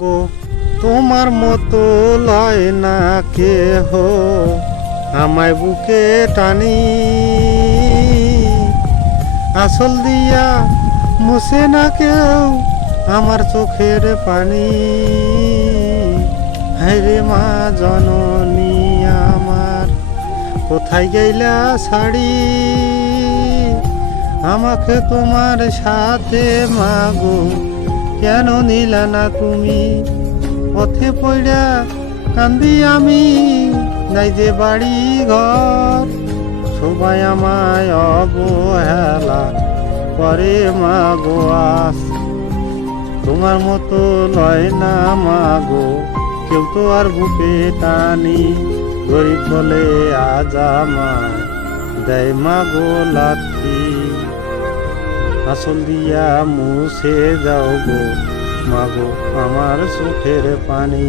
গো, তোমার মতো লয় না কেহ। আমায় বুকে টানি। আসল দিয়া মুছে না কেউ আমার চোখের পানি। হাইরে মা জননী আমার, কোথায় গেলা শাড়ি? আমাকে তোমার সাথে মাগো কেন নিলা না তুমি? পথে পড়া কান্দি আমি, নাই যে বাড়ি ঘর সবাই আমায় অবহেলা করে, মাগো আস তোমার মতো লয় না, মাগো। কেউ তো আর বুকে টানি, গরিব বলে আজ আমায় দেয় মাগো লাথি আসল দিয়া মুছে যাও গো। মাগো আমার চোখের পানি।